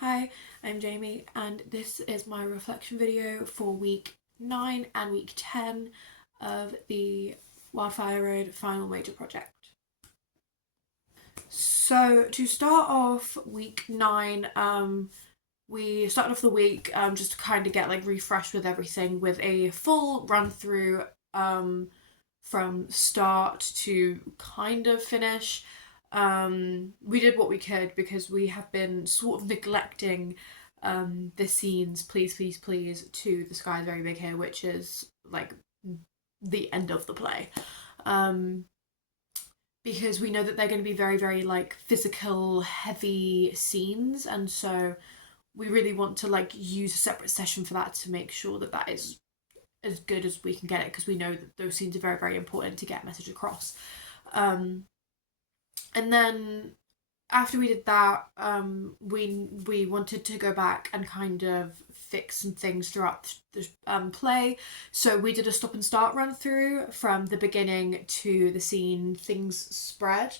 Hi, I'm Jamie, and this is my reflection video for week 9 and week 10 of the Wildfire Road final major project. So, to start off week 9, we started off the week just to kind of get like refreshed with everything with a full run through from start to kind of finish. We did what we could because we have been sort of neglecting the scenes Please Please Please to The Sky is Very Big Here, which is like the end of the play. Um, because we know that they're going to be very, very like physical, heavy scenes, and so we really want to like use a separate session for that to make sure that that is as good as we can get it, because we know that those scenes are very, very important to get a message across. And then after we did that, we wanted to go back and kind of fix some things throughout the play. So we did a stop and start run through from the beginning to the scene Things Spread,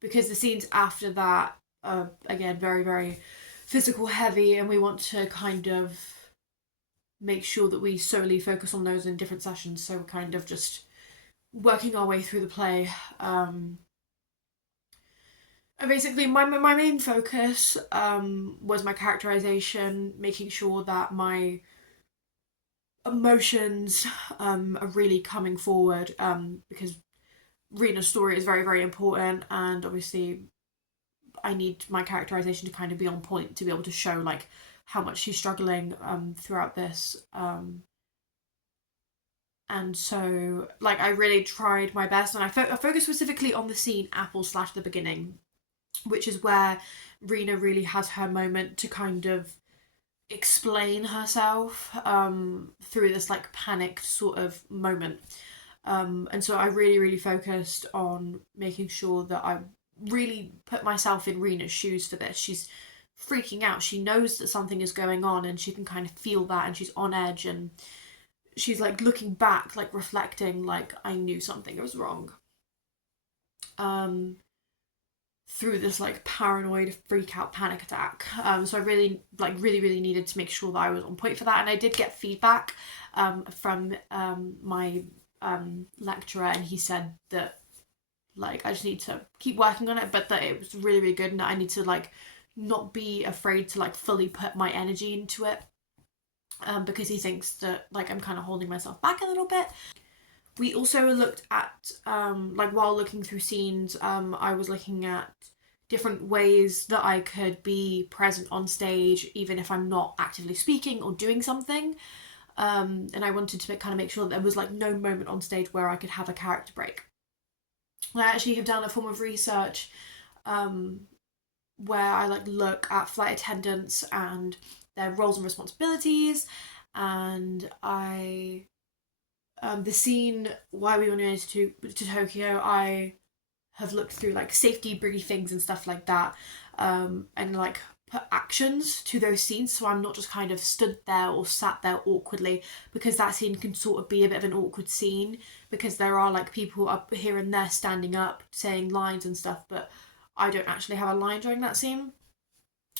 because the scenes after that are again very, very physical heavy, and we want to kind of make sure that we solely focus on those in different sessions. So we're kind of just working our way through the play. And basically, my main focus was my characterization, making sure that my emotions are really coming forward, because Rena's story is very, very important, and obviously I need my characterization to kind of be on point to be able to show like how much she's struggling throughout this. And so like I really tried my best, and I focused specifically on the scene Apple slash the beginning, which is where Rena really has her moment to kind of explain herself through this like panicked sort of moment. And so I really, really focused on making sure that I really put myself in Rena's shoes for this. She's freaking out. She knows that something is going on, and she can kind of feel that, and she's on edge, and she's like looking back, like reflecting, like I knew something was wrong. Through this like paranoid freak out panic attack. So I really really needed to make sure that I was on point for that, and I did get feedback from my lecturer, and he said that like I just need to keep working on it, but that it was really, really good, and that I need to like not be afraid to like fully put my energy into it, because he thinks that like I'm kind of holding myself back a little bit. We also looked at like while looking through scenes, I was looking at different ways that I could be present on stage even if I'm not actively speaking or doing something. And I wanted to kind of make sure that there was like no moment on stage where I could have a character break. I actually have done a form of research where I like look at flight attendants and their roles and responsibilities, and I the scene Why We Were Near to Tokyo, I have looked through like safety briefings and stuff like that, and like put actions to those scenes, so I'm not just kind of stood there or sat there awkwardly, because that scene can sort of be a bit of an awkward scene because there are like people up here and there standing up saying lines and stuff, but I don't actually have a line during that scene.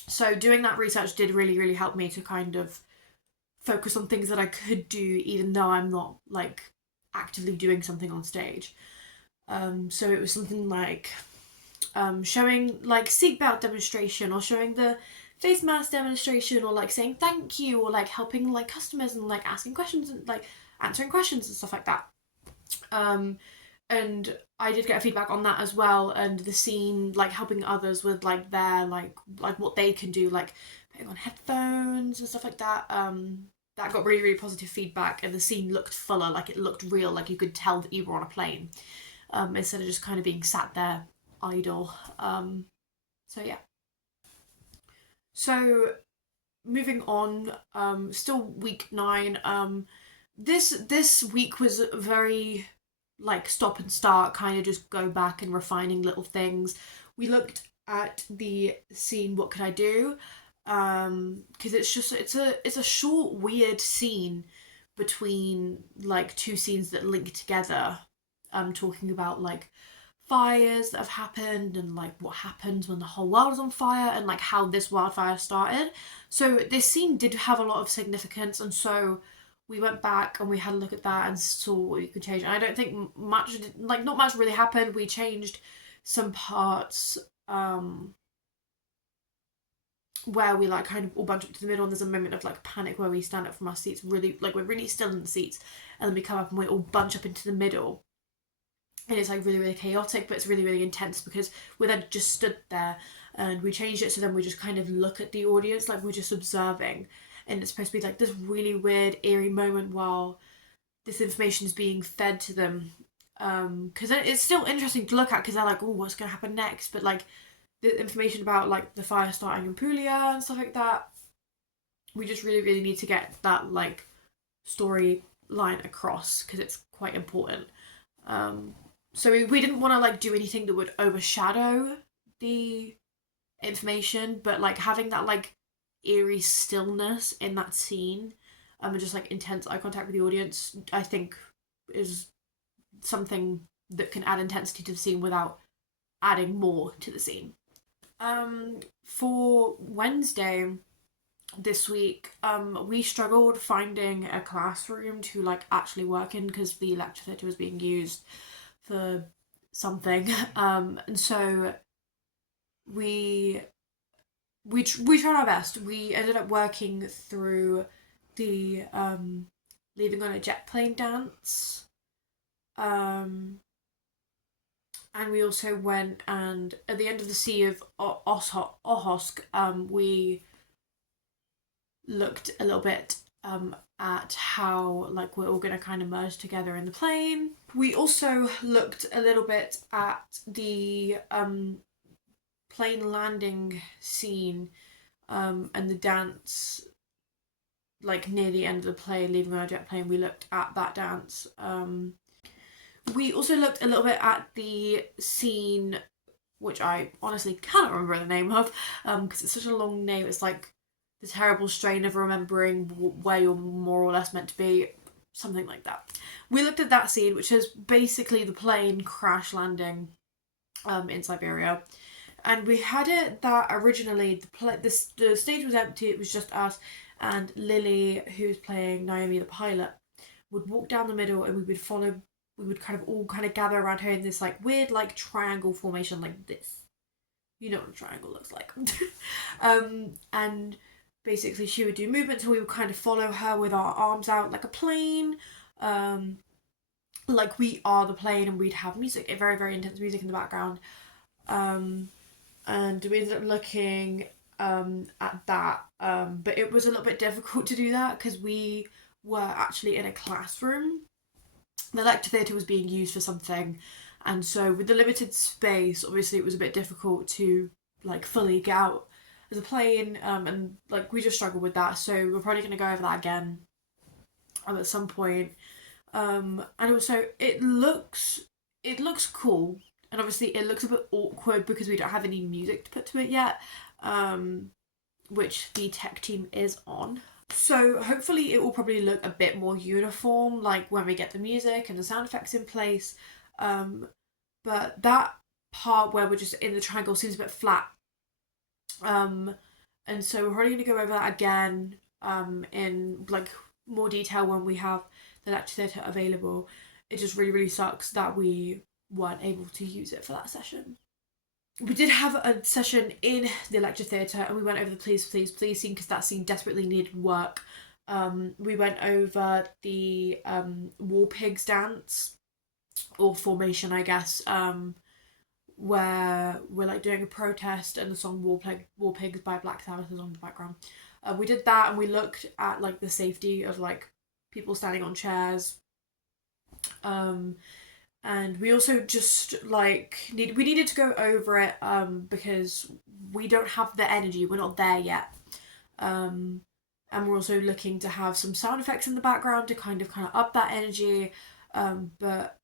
So doing that research did really, really help me to kind of focus on things that I could do even though I'm not like actively doing something on stage. So it was something like showing like seatbelt demonstration, or showing the face mask demonstration, or like saying thank you, or like helping like customers and like asking questions and like answering questions and stuff like that. And I did get feedback on that as well, and the scene like helping others with like their like what they can do, like putting on headphones and stuff like that. That got really, really positive feedback, and the scene looked fuller, like it looked real, like you could tell that you were on a plane, instead of just kind of being sat there idle. So yeah. So moving on, still week 9. This week was very like stop and start, kind of just go back and refining little things. We looked at the scene What Could I Do? Because it's a short weird scene between like two scenes that link together, talking about like fires that have happened and like what happens when the whole world is on fire and like how this wildfire started. So this scene did have a lot of significance, and so we went back and we had a look at that and saw what we could change. And I don't think much, like not much really happened. We changed some parts where we like kind of all bunch up to the middle, and there's a moment of like panic where we stand up from our seats, really like we're really still in the seats, and then we come up and we all bunch up into the middle, and it's like really really chaotic, but it's really really intense because we then just stood there and we changed it so then we just kind of look at the audience like we're just observing, and it's supposed to be like this really weird eerie moment while this information is being fed to them, because it's still interesting to look at because they're like, oh, what's going to happen next, but like the information about like the fire starting in Puglia and stuff like that, we just really really need to get that like storyline across because it's quite important. So we didn't want to like do anything that would overshadow the information, but like having that like eerie stillness in that scene and just like intense eye contact with the audience, I think is something that can add intensity to the scene without adding more to the scene. For Wednesday this week, we struggled finding a classroom to like actually work in because the lecture theatre was being used for something, and so we tried our best. We ended up working through the leaving on a jet plane dance, and we also went and at the end of the Sea of Ohosk, we looked a little bit at how like we're all going to kind of merge together in the plane. We also looked a little bit at the plane landing scene and the dance like near the end of the play, leaving on a jet plane. We looked at that dance. We also looked a little bit at the scene, which I honestly cannot remember the name of, because it's such a long name. It's like the terrible strain of remembering where you're more or less meant to be, something like that. We looked at that scene, which is basically the plane crash landing in Siberia. And we had it that originally the stage was empty, it was just us, and Lily, who's playing Naomi the pilot, would walk down the middle and we would kind of all kind of gather around her in this like weird like triangle formation like this. You know what a triangle looks like. And basically she would do movements and we would kind of follow her with our arms out like a plane. Like we are the plane, and we'd have music, very, very intense music in the background. And we ended up looking at that. But it was a little bit difficult to do that because we were actually in a classroom. The lecture theatre was being used for something, and so with the limited space, obviously it was a bit difficult to like fully get out as a plane, and like we just struggled with that, so we're probably going to go over that again at some point. And also it looks cool, and obviously it looks a bit awkward because we don't have any music to put to it yet, which the tech team is on. So hopefully it will probably look a bit more uniform, like when we get the music and the sound effects in place. But that part where we're just in the triangle seems a bit flat. And so we're probably going to go over that again in like more detail when we have the lecture theatre available. It just really, really sucks that we weren't able to use it for that session. We did have a session in the lecture theatre and we went over the please, please, please scene because that scene desperately needed work. We went over the War Pigs dance, or formation, I guess, where we're like doing a protest and the song War Pigs by Black Sabbath is on the background. We did that and we looked at like the safety of like people standing on chairs. And we also just like we needed to go over it because we don't have the energy. We're not there yet. And we're also looking to have some sound effects in the background to kind of up that energy. But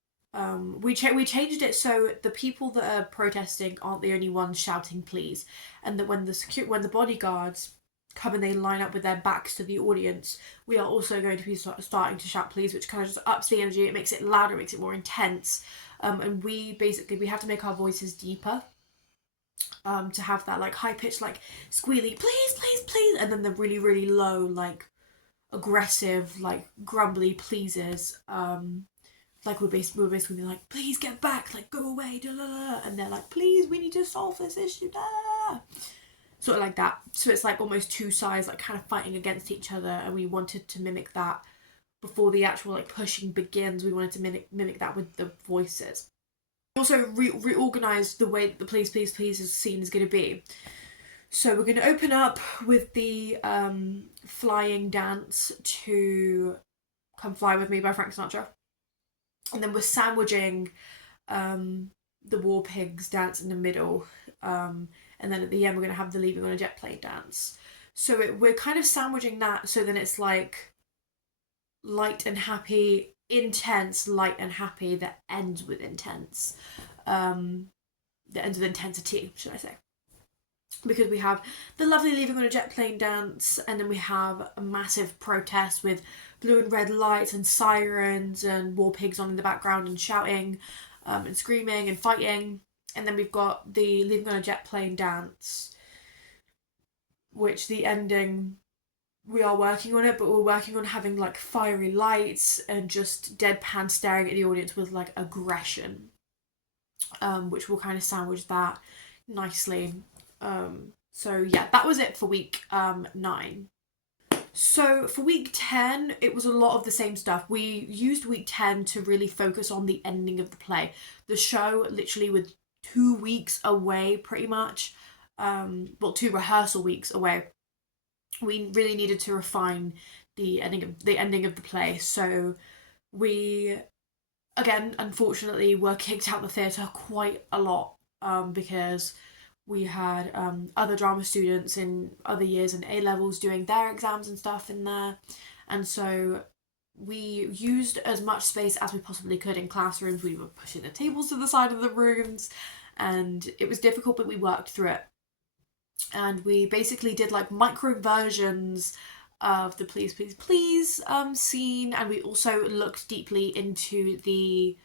we changed it so the people that are protesting aren't the only ones shouting please, and that when the bodyguards come and they line up with their backs to the audience, we are also going to be starting to shout please, which kind of just ups the energy. It makes it louder, it makes it more intense, and we have to make our voices deeper, to have that like high pitched like squealy please please please, and then the really really low like aggressive like grumbly pleases. Like we're basically like, please get back, like go away, da, da, da. And they're like, please, we need to solve this issue, da. Sort of like that. So it's like almost two sides like kind of fighting against each other, and we wanted to mimic that before the actual like pushing begins. We wanted to mimic that with the voices. We also reorganized the way that the please please please scene is going to be. So we're going to open up with the flying dance to Come Fly With Me by Frank Sinatra. And then we're sandwiching the War Pigs dance in the middle. And then at the end, we're going to have the Leaving on a Jet Plane dance. So we're kind of sandwiching that, so then it's like light and happy, intense, light and happy, that ends with intense. That ends with intensity, should I say. Because we have the lovely Leaving on a Jet Plane dance, and then we have a massive protest with blue and red lights and sirens and war pigs on in the background and shouting and screaming and fighting. And then we've got the Leaving on a Jet Plane dance, which the ending, we are working on it, but we're working on having like fiery lights and just deadpan staring at the audience with like aggression, which will kind of sandwich that nicely. So yeah, that was it for week 9. So for week 10, it was a lot of the same stuff. We used week 10 to really focus on the ending of the play. The show literally was 2 weeks away pretty much. 2 rehearsal weeks away. We really needed to refine the ending of the play. So we, again, unfortunately, were kicked out of the theatre quite a lot, because we had other drama students in other years and A-levels doing their exams and stuff in there. And so we used as much space as we possibly could in classrooms. We were pushing the tables to the side of the rooms, and it was difficult, but we worked through it. And we basically did like micro versions of the Please Please Please scene, and we also looked deeply into the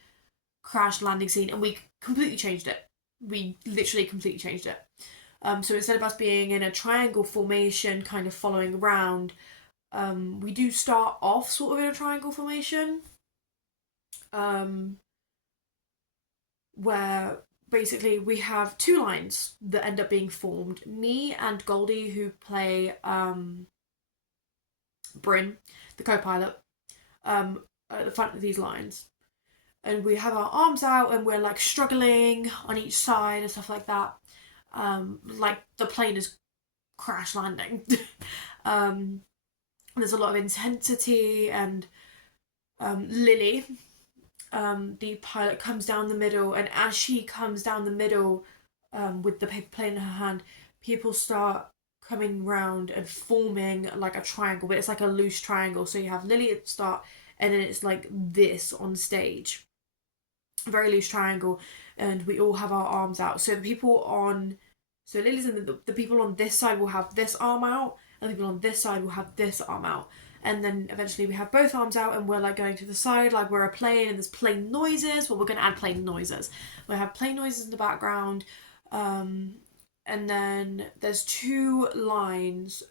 crash landing scene, and we completely changed it. We literally completely changed it. So instead of us being in a triangle formation kind of following around, we do start off sort of in a triangle formation, where basically we have 2 lines that end up being formed. Me and Goldie, who play Bryn, the co-pilot, at the front of these lines. And we have our arms out and we're like struggling on each side and stuff like that. Like the plane is crash landing. There's a lot of intensity, and Lily, the pilot, comes down the middle, and as she comes down the middle with the paper plane in her hand, people start coming round and forming like a triangle, but it's like a loose triangle. So you have Lily at the start, and then it's like this on stage. Very loose triangle, and we all have our arms out. So the people on, so Lily's in the people on this side will have this arm out, and the people on this side will have this arm out. And then eventually we have both arms out, and we're like going to the side like we're a plane, and there's plane noises. Well, we're going to add plane noises. We have plane noises in the background, and then there's 2 lines,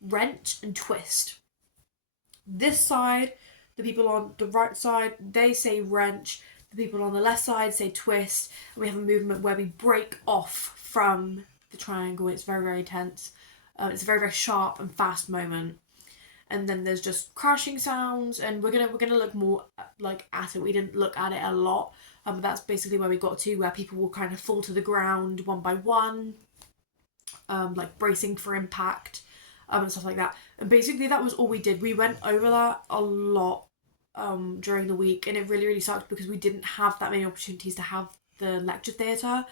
wrench and twist. This side, the people on the right side, they say wrench. The people on the left side say twist. And we have a movement where we break off from the triangle. It's very, very tense. It's a very, very sharp and fast moment. And then there's just crashing sounds, and we're gonna look more like at it. We didn't look at it a lot, but that's basically where we got to, where people will kind of fall to the ground one by one, like bracing for impact, and stuff like that. And basically that was all we did. We went over that a lot during the week, and it really, really sucked because we didn't have that many opportunities to have the lecture theatre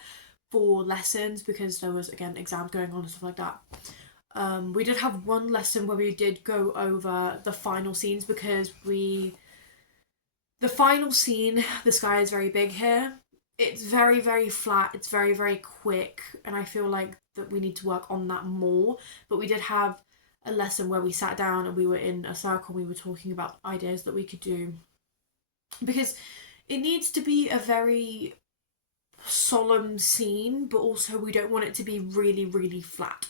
for lessons, because there was, again, exams going on and stuff like that. We did have one lesson where we did go over the final scenes, because the final scene, the sky is very big here. It's very, very flat. It's very, very quick. And I feel like that we need to work on that more. But we did have a lesson where we sat down and we were in a circle. We were talking about ideas that we could do. Because it needs to be a very solemn scene, but also we don't want it to be really, really flat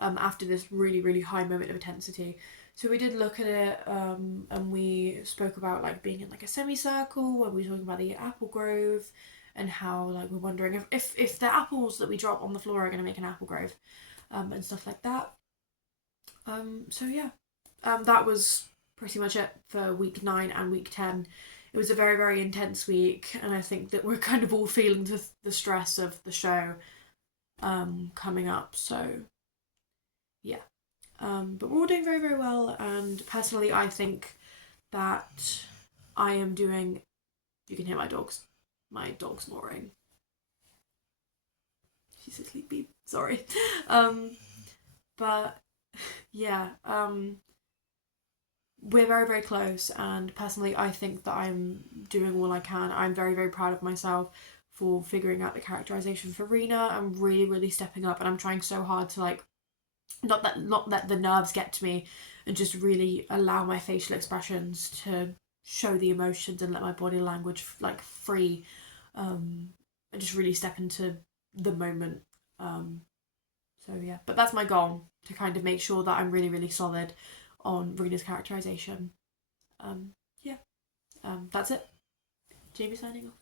after this really, really high moment of intensity. So we did look at it, and we spoke about like being in like a semicircle, and we were talking about the apple grove, and how like we're wondering if the apples that we drop on the floor are going to make an apple grove, and stuff like that. So yeah, that was pretty much it for week 9 and week 10. It was a very, very intense week, and I think that we're kind of all feeling the stress of the show coming up. So yeah, but we're all doing very, very well, and personally, I think that I am doing. You can hear my dog's snoring. She's so sleepy. Sorry. But yeah, we're very, very close, and personally, I think that I'm doing all I can. I'm very, very proud of myself for figuring out the characterization for Rena. I'm really, really stepping up, and I'm trying so hard to like not let the nerves get to me, and just really allow my facial expressions to show the emotions and let my body language like free, and just really step into the moment. So yeah, but that's my goal, to kind of make sure that I'm really, really solid on Rena's characterization. Yeah, that's it. Jamie signing off.